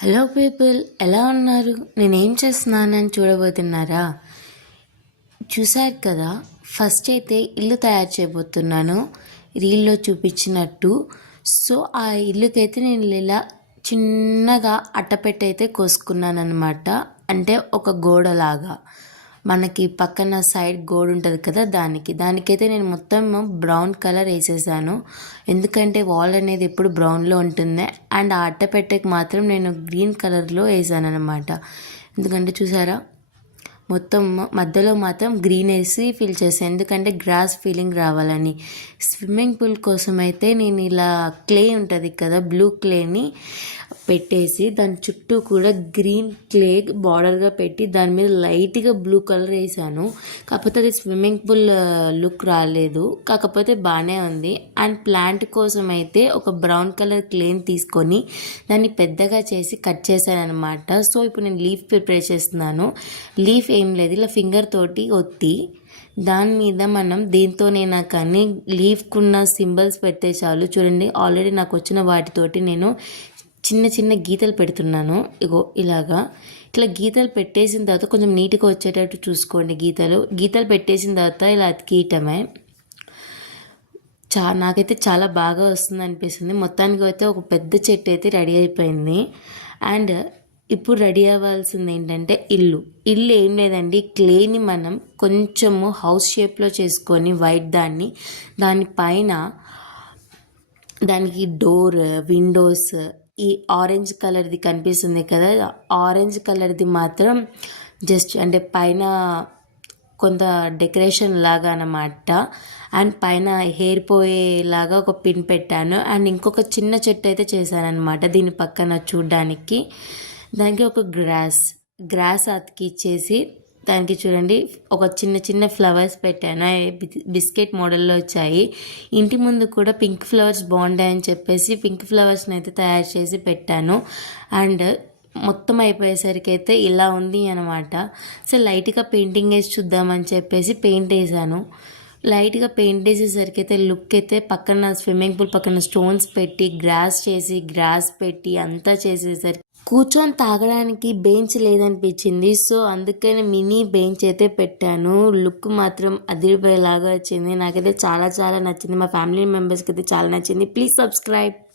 Hello people, ఎలా ఉన్నారు? నేనేం చేస్తున్నానని చూడబోతున్నారా? చూశారు కదా, ఫస్ట్ అయితే ఇల్లు తయారు చేయబోతున్నాను రీల్లో చూపించినట్టు. సో ఆ ఇల్లుకైతే నేను ఇలా చిన్నగా అట్టపెట్ట అయితే కోసుకున్నాను అనమాట. అంటే ఒక గోడలాగా మనకి పక్కన సైడ్ గోడ ఉంటుంది కదా, దానికైతే నేను మొత్తం బ్రౌన్ కలర్ వేసేసాను. ఎందుకంటే వాల్ అనేది ఎప్పుడు బ్రౌన్లో ఉంటుంది. అండ్ ఆ అట్టపెట్టెకి మాత్రం నేను గ్రీన్ కలర్లో వేసాను అనమాట. ఎందుకంటే చూసారా, మొత్తం మధ్యలో మాత్రం గ్రీన్ వేసి ఫిల్ చేసాను, ఎందుకంటే గ్రాస్ ఫీలింగ్ రావాలని. స్విమ్మింగ్ పూల్ కోసం అయితే నేను ఇలా క్లే ఉంటుంది కదా, బ్లూ క్లేని పెట్టేసి దాని చుట్టూ కూడా గ్రీన్ క్లే బార్డర్గా పెట్టి దాని మీద లైట్గా బ్లూ కలర్ వేసాను. కాకపోతే అది స్విమ్మింగ్ పూల్ లుక్ రాలేదు, కాకపోతే బాగానే ఉంది. అండ్ ప్లాంట్ కోసం అయితే ఒక బ్రౌన్ కలర్ క్లేని తీసుకొని దాన్ని పెద్దగా చేసి కట్ చేశాను అనమాట. సో ఇప్పుడు నేను లీఫ్ ప్రిపేర్ చేస్తున్నాను. లీఫ్ ఏం లేదు, ఇలా ఫింగర్ తోటి ఒత్తి దాని మీద మనం దేంతోనైనా కానీ లీఫ్కున్న సింబల్స్ పెడితే చాలు. చూడండి, ఆల్రెడీ నాకు వచ్చిన వాటితోటి నేను చిన్న చిన్న గీతలు పెడుతున్నాను. ఇలాగా ఇట్లా గీతలు పెట్టేసిన తర్వాత కొంచెం నీట్గా వచ్చేటట్టు చూసుకోండి. గీతలు పెట్టేసిన తర్వాత ఇలా అతికియటమే. నాకైతే చాలా బాగా వస్తుంది అనిపిస్తుంది. మొత్తానికి అయితే ఒక పెద్ద చెట్టు అయితే రెడీ అయిపోయింది. అండ్ ఇప్పుడు రెడీ అవ్వాల్సింది ఏంటంటే ఇల్లు ఏం లేదండి, క్లేని మనం కొంచెము హౌస్ షేప్లో చేసుకొని వైట్ దానిపైన దానికి డోర్, విండోస్, ఈ ఆరెంజ్ కలర్ది కనిపిస్తుంది కదా, ఆరెంజ్ కలర్ది మాత్రం జస్ట్ అంటే పైన కొంత డెకరేషన్ లాగా అన్నమాట. అండ్ పైన హెయిర్ పోయేలాగా ఒక పిన్ పెట్టాను. అండ్ ఇంకొక చిన్న చెట్టు అయితే చేశాను అనమాట దీని పక్కన చూడ్డానికి. దానికి ఒక గ్రాస్ అతికిచ్చేసి దానికి చూడండి ఒక చిన్న చిన్న ఫ్లవర్స్ పెట్టాను. బిస్కెట్ మోడల్లో వచ్చాయి. ఇంటి ముందు కూడా పింక్ ఫ్లవర్స్ బాగుంటాయని చెప్పేసి పింక్ ఫ్లవర్స్ని అయితే తయారు చేసి పెట్టాను. అండ్ మొత్తం అయిపోయేసరికి అయితే ఇలా ఉంది అనమాట. సో లైట్గా పెయింటింగ్ వేసి చూద్దామని చెప్పేసి పెయింట్ వేసాను. లైట్గా పెయింట్ వేసేసరికి అయితే లుక్ అయితే పక్కన స్విమ్మింగ్ పూల్ పక్కన స్టోన్స్ పెట్టి గ్రాస్ పెట్టి అంతా చేసేసరికి కూర్చొని తాగడానికి బెంచ్ లేదనిపించింది. సో అందుకని మినీ బెంచ్ అయితే పెట్టాను. లుక్ మాత్రం అదిరిపోయేలాగా వచ్చింది. నాకైతే చాలా చాలా నచ్చింది. మా ఫ్యామిలీ మెంబర్స్కి అయితే చాలా నచ్చింది. Please subscribe.